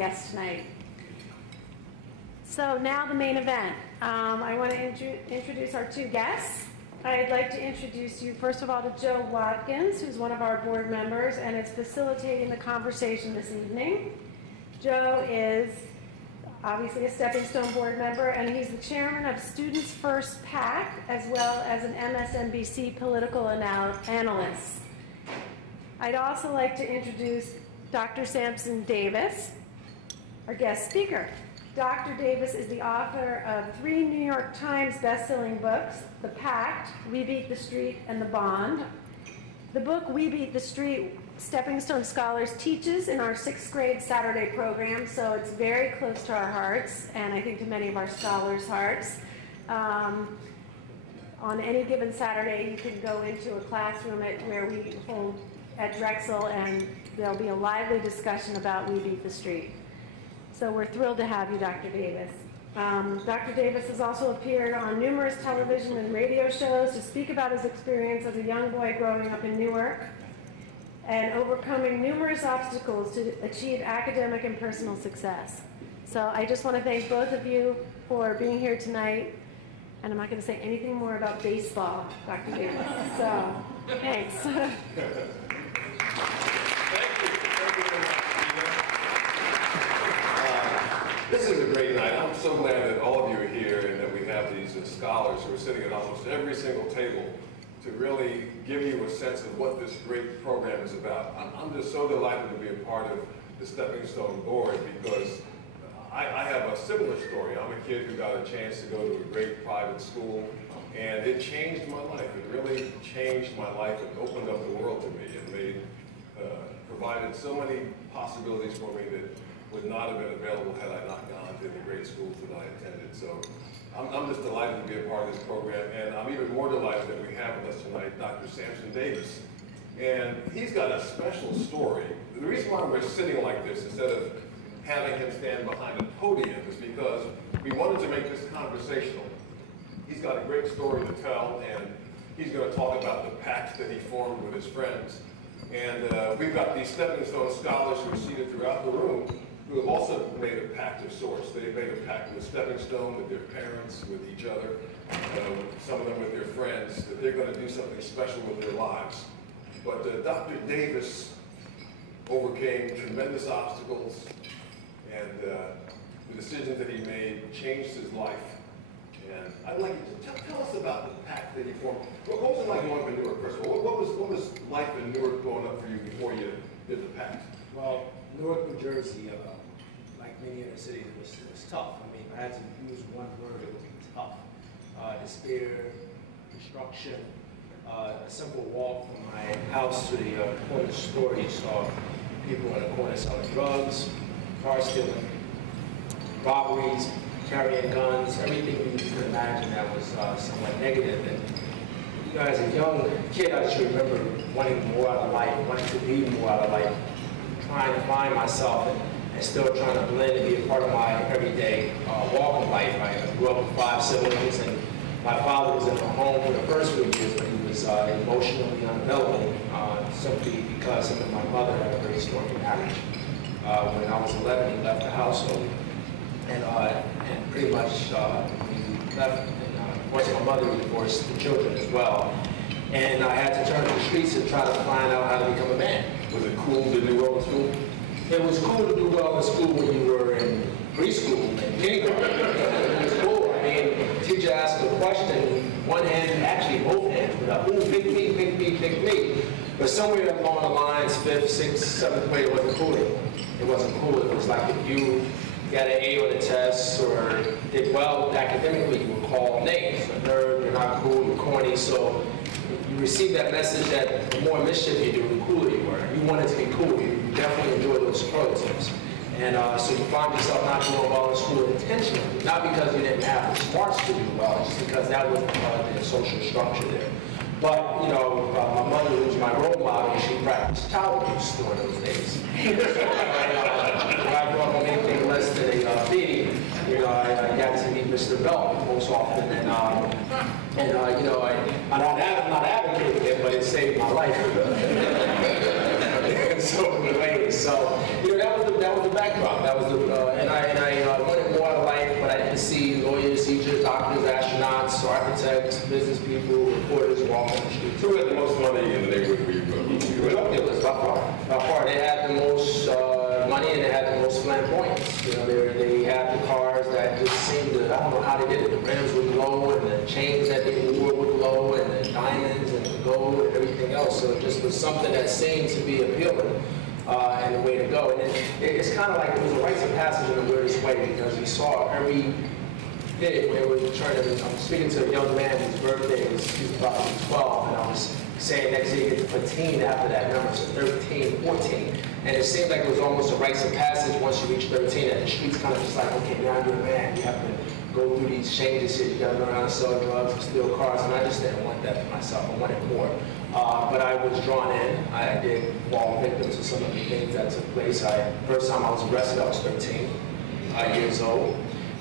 guest tonight. So now the main event. I want to introduce our two guests. I'd like to introduce you, first of all, to Joe Watkins, who's one of our board members and is facilitating the conversation this evening. Joe is obviously a Steppingstone board member, and he's the chairman of Students First Pact, as well as an MSNBC political analyst. I'd also like to introduce Dr. Sampson Davis, our guest speaker. Dr. Davis is the author of 3 New York Times best-selling books, The Pact, We Beat the Street, and The Bond. The book, We Beat the Street, Steppingstone Scholars teaches in our 6th grade Saturday program, so it's very close to our hearts, and I think to many of our scholars' hearts. On any given Saturday, you can go into a classroom where we hold at Drexel, and there'll be a lively discussion about We Beat the Street. So we're thrilled to have you, Dr. Davis. Dr. Davis has also appeared on numerous television and radio shows to speak about his experience as a young boy growing up in Newark and overcoming numerous obstacles to achieve academic and personal success. So I just want to thank both of you for being here tonight. And I'm not going to say anything more about baseball, Dr. Davis. So, thanks. This is a great night. I'm so glad that all of you are here and that we have these scholars who are sitting at almost every single table to really give you a sense of what this great program is about. I'm just so delighted to be a part of the Steppingstone board because I have a similar story. I'm a kid who got a chance to go to a great private school, and it changed my life. It really changed my life and opened up the world to me. It provided so many possibilities for me that would not have been available had I not gone to the great schools that I attended. So I'm just delighted to be a part of this program, and I'm even more delighted that we have with us tonight Dr. Sampson Davis. And he's got a special story. The reason why we're sitting like this instead of having him stand behind a podium is because we wanted to make this conversational. He's got a great story to tell, and he's going to talk about the pact that he formed with his friends. And we've got these Steppingstone scholars who are seated throughout the room who have also made a pact of sorts. They've made a pact with Steppingstone, with their parents, with each other, some of them with their friends, that they're going to do something special with their lives. But Dr. Davis overcame tremendous obstacles, and the decisions that he made changed his life. And I'd like you to tell us about the pact that he formed. What was it like growing up in Newark, first of all? What was life in Newark growing up for you before you did the pact? Well, Newark, New Jersey, like many other cities, it was tough. I mean, if I had to use one word, it would be tough. Despair, destruction. A simple walk from my house to the corner store, you saw people in the corner selling drugs, car stealing, robberies, carrying guns, everything you could imagine that was somewhat negative. And you know, as a young kid, I just remember wanting more out of life, wanting to be more out of life, trying to find myself and still trying to blend and be a part of my everyday walk of life. I grew up with 5 siblings, and my father was in the home for the first few years, but he was emotionally unavailable simply because him and my mother had a very stormy marriage. When I was 11, he left the household, and pretty much he left. And, of course, my mother divorced the children as well, and I had to turn to the streets to try to find out how to become a man. Was it cool to do well in school? It was cool to do well in school when you were in preschool and kindergarten. It was cool. I mean, the teacher asked a question, one hand, actually both hands, went up, ooh, pick me, pick me, pick me. But somewhere along the lines, 5th, 6th, 7th grade, it wasn't cool anymore. It wasn't cool. It was like if you got an A on the test or did well academically, you were called names. A nerd, you're not cool, you're corny. So you received that message that the more mischief you do, the cooler you were. You wanted to be cool. You definitely enjoyed those superlatives. And so you find yourself not doing well in school intentionally, not because you didn't have the smarts to do well, just because that wasn't part of the social structure there. But, you know, my mother, who was my role model, she practiced child abuse during those days. When I grew up on anything less than a B, you know, I got to meet Mr. Bell most often, and you know, I'm not advocating it, but it saved my life. So, you know, that that was the backdrop. That was the, and I wanted more out of life, but I didn't see lawyers, teachers, doctors, astronauts, architects, business people, reporters walking on the street. Who had the most money in the neighborhood where you grew up? It was by far. By far, they had the most money and they had the most flamboyance. You know, they had the cars that just seemed to, I don't know how they did it. The rims would glow and the chains that they wore would glow and the diamonds and the gold and everything else. So it just was something that seemed to be appealing. And the way to go. And it's kind of like it was a rites of passage in the weirdest way because we saw every day when they were trying to, I'm speaking to a young man whose birthday was, he was about to be 12, and I was saying next year you get to put teen after that number, so 13, 14. And it seemed like it was almost a rites of passage once you reach 13, and the streets kind of just like, okay, now you're a man, you have to go through these changes here, you got to learn how to sell drugs and steal cars, and I just didn't want that for myself, I wanted more. But I was drawn in. I did fall victim to some of the things that took place. First time I was arrested, I was 13 years old.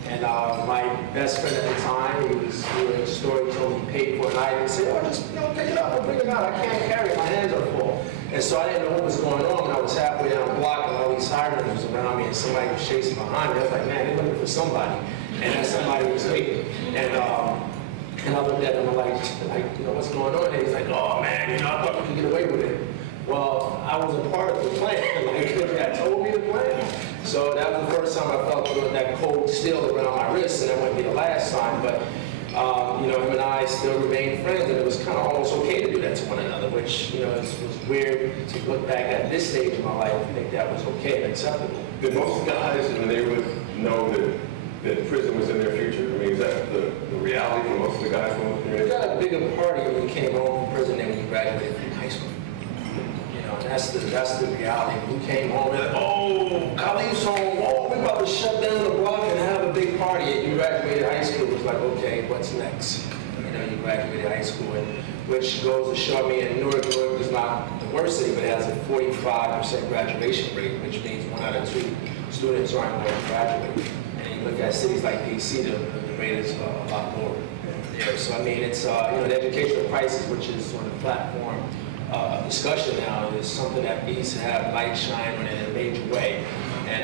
And my best friend at the time, he was doing a story, he told me he paid for an item. He said, oh, just pick it up and bring it out. I can't carry it, my hands are full. And so I didn't know what was going on. I was halfway down the block and all these hyenas around me and somebody was chasing behind me. I was like, man, they're looking for somebody. And that somebody was me. And I looked at him like, you know, what's going on? And he's like, oh man, you know, I thought we could get away with it. Well, I was a part of the plan. Like, that told me the plan. So that was the first time I felt that cold steel around my wrist, and that wouldn't be the last time. But you know, him and I still remained friends, and it was kind of almost okay to do that to one another, which, you know, was weird to look back at this stage of my life and think that was okay and acceptable. Did most guys in the neighborhood know that prison was in their future? I mean, is that the reality for most of the guys from the community? You got a bigger party when you came home from prison than when you graduated from high school. You know, and that's the reality. When you came home, you're like, oh, Khalif's home, oh, we're about to shut down the block and have a big party. And you graduated high school, it was like, okay, what's next? You know, you graduated high school, and which goes to show me, and Newark is not the worst city, but it has a 45% graduation rate, which means 1 out of 2 students aren't going to graduate. Look at cities like DC, the rate is a lot lower there. So I mean, it's you know, the educational crisis, which is sort of the platform of discussion now, is something that needs to have light shine on it in a major way. And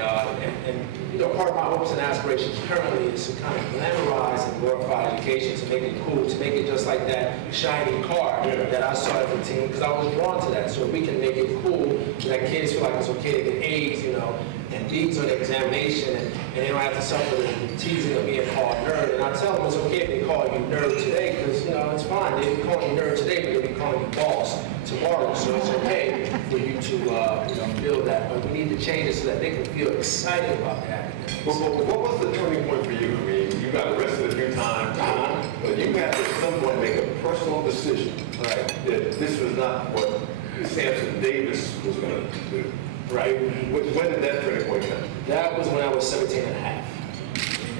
you know, part of my hopes and aspirations currently is to kind of glamorize and glorify education, to make it cool, to make it just like that shiny car that I saw as a teen, because I was drawn to that. So if we can make it cool, that kids feel like it's okay to get A's, you know, and D's on the examination, and they don't have to suffer the teasing of being called nerd. And I tell them it's okay if they call you nerd today, because, you know, it's fine. They'll be calling you nerd today, but they'll be calling you boss tomorrow. So it's okay for you to, you know, feel that. But we need to change it so that they can feel excited about the academics. What was the turning point for you? I mean, you got arrested a few times, but you had to at some point make a personal decision, right, that this was not what Sampson Davis was going to do. Right. When did that turning point come? That was when I was 17 and a half.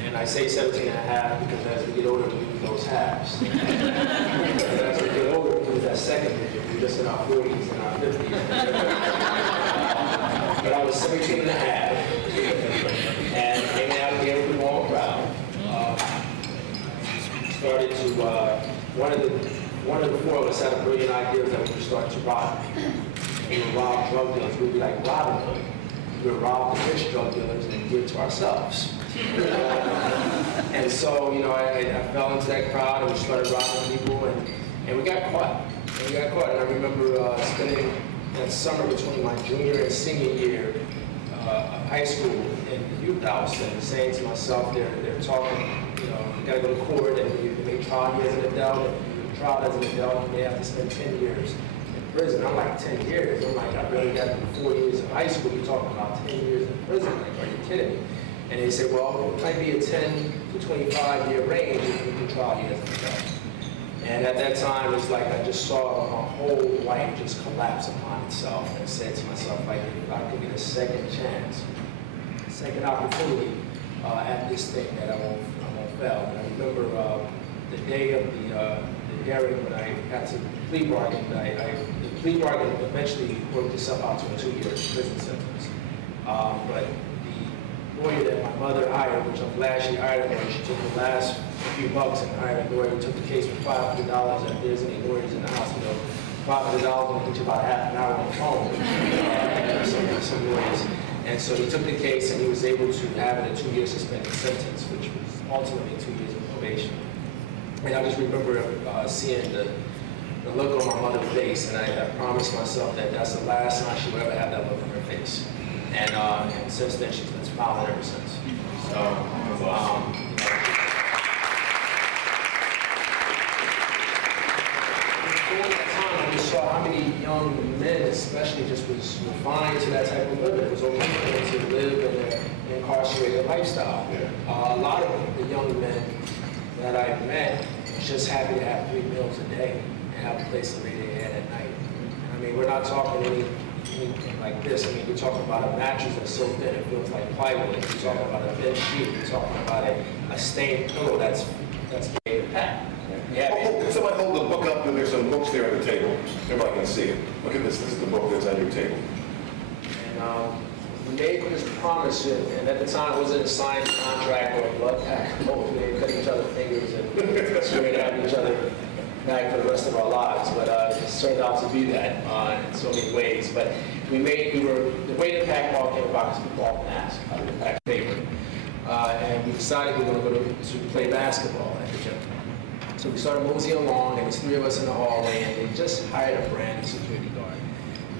And I say 17 and a half because as we get older, we lose those halves. And as we get older, we lose that second digit. We're just in our 40s and our 50s. But I was 17 and a half. And came out again with more proud. Started to, one of the 4 of us had a brilliant idea that we would start to rob. We would rob drug dealers. We'd be like Robin Hood. We would rob the rich drug dealers and give it to ourselves. And so, you know, I fell into that crowd and we started robbing people, and we got caught. And I remember spending that summer between my junior and senior year of high school in the youth house, and saying to myself, they're talking, you know, you got to go to court, and you may trial you as an adult, and you trial as an adult, you may have to spend 10 years. Prison. I'm like, 10 years. I'm like, I barely got 4 years of high school. You're talking about 10 years in prison. Like, are you kidding me? And they said, well, it might be a 10 to 25 year range if you can trial you as an adult. And at that time, it's like I just saw my whole life just collapse upon itself, and said to myself, like, if I could get a second chance, a second opportunity at this thing, that I won't fail. And I remember the day of the hearing when I had to plea bargain. The plea bargain eventually worked itself out to a 2-year prison sentence. But the lawyer that my mother hired, which I'm glad she hired her, she took the last few bucks and hired a lawyer who took the case for $500. If there's any lawyers in the hospital, $500 will get you about half an hour on the phone. Some lawyers. And so he took the case and he was able to have it a 2-year suspended sentence, which was ultimately 2 years of probation. And I just remember seeing the look on my mother's face, and I promised myself that that's the last time she would ever have that look on her face. And since then, she's been smiling ever since. So, during that time, I just saw how many young men, especially, just was refined to that type of living. It was okay for them to live in an incarcerated lifestyle. A lot of the young men that I met was just happy to have 3 meals a day and have a place to lay their head at night. I mean, we're not talking anything like this. I mean, we're talking about a mattress that's so thin it feels like plywood. We're talking about a thin sheet. We're talking about a stained pillow that's made of Pact. Somebody hold the book up, and there's some books there on the table. Everybody can see it. Look at this. This is the book that's on your table. And we made this promise, and at the time it wasn't a signed contract or a blood pact. Hopefully they cut each other's fingers and swear at each other back for the rest of our lives. But it turned out to be that in so many ways. But the way the Pact ball came about is we bought masks out of the Pact paper. And we decided we were going to go to play basketball at the gym. So we started moseying along. There was 3 of us in the hallway, and they just hired a brand new security guard.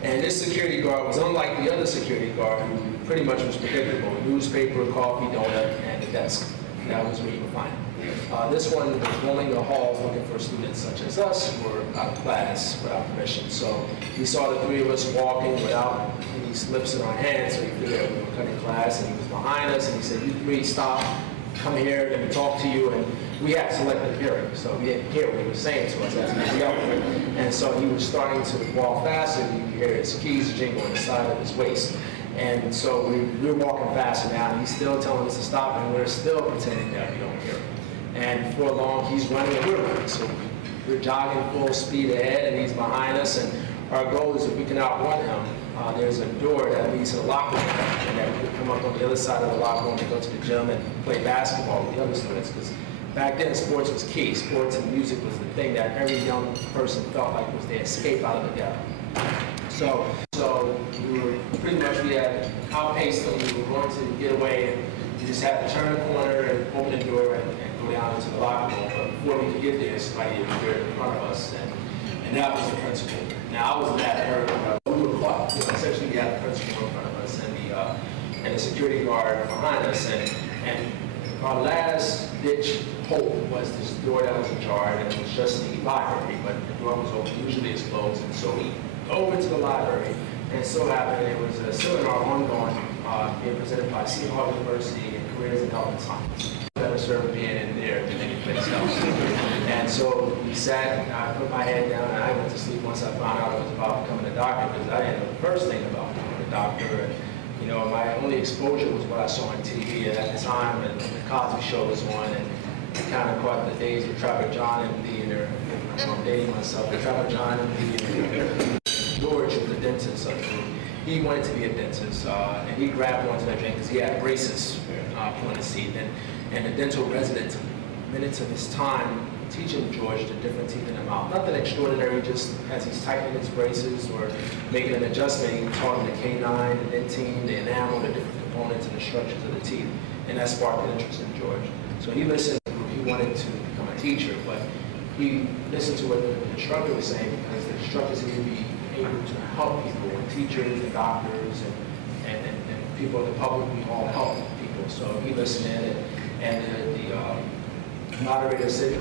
And this security guard was unlike the other security guard, who pretty much was predictable: newspaper, coffee, donut, and a desk. That was where you would find him. This one was roaming the halls looking for students such as us who were out of class without permission. So he saw the 3 of us walking without any slips in our hands, so he figured we were cutting class, and he was behind us, and he said, "You 3, stop, come here, let me talk to you." And we had selective hearing, so we didn't hear what he was saying to us as he was yelling. And so he was starting to walk faster, and you could hear his keys jingle on the side of his waist. And so we were walking faster now, and he's still telling us to stop, and we're still pretending that we don't hear him. And before long, he's running and we're running. So we're jogging full speed ahead, and he's behind us. And our goal is if we can outrun him, there's a door that leads to the locker room, and that we could come up on the other side of the locker room and go to the gym and play basketball with the other students. Because back then, sports was key. Sports and music was the thing that every young person felt like was their escape out of the ghetto. So we were we had outpaced them. We were going to get away, and we just had to turn the corner and open the door and go down into the locker room. But before we could get there, somebody appeared in front of us, and that was the principal. Now, I was mad at her. We were caught. Essentially, we had the principal in front of us and the security guard behind us, and our last ditch hope was this door that was ajar, and it was just the library, but the door was open. Usually it's closed, and so we dove into the library, and it so happened it was a seminar ongoing being presented by Seahawks University and Careers in Health and Science. Better served being in there than any place else. And so we sat, and I put my head down, and I went to sleep once I found out I was about becoming a doctor, because I didn't know the first thing about becoming a doctor. And, you know, my only exposure was what I saw on TV at the time, and the Cosby Show was on, and I kind of caught the days with Trapper John in the theater. I'm dating myself, but Trapper John in the theater. George was a dentist, so he wanted to be a dentist, and he grabbed onto that drink because he had braces put his teeth, and the dental resident took minutes of his time teaching George the different teeth in the mouth. Nothing extraordinary, just as he's tightening his braces or making an adjustment, he taught him the canine, the dentine, the enamel, the different components and the structures of the teeth, and that sparked an interest in George. So he listened. He wanted to become a teacher, but he listened to what the instructor was saying, because the instructor said he'd be able to help people, and teachers and doctors and people in the public, we all help people. So he listened in, and the moderator said,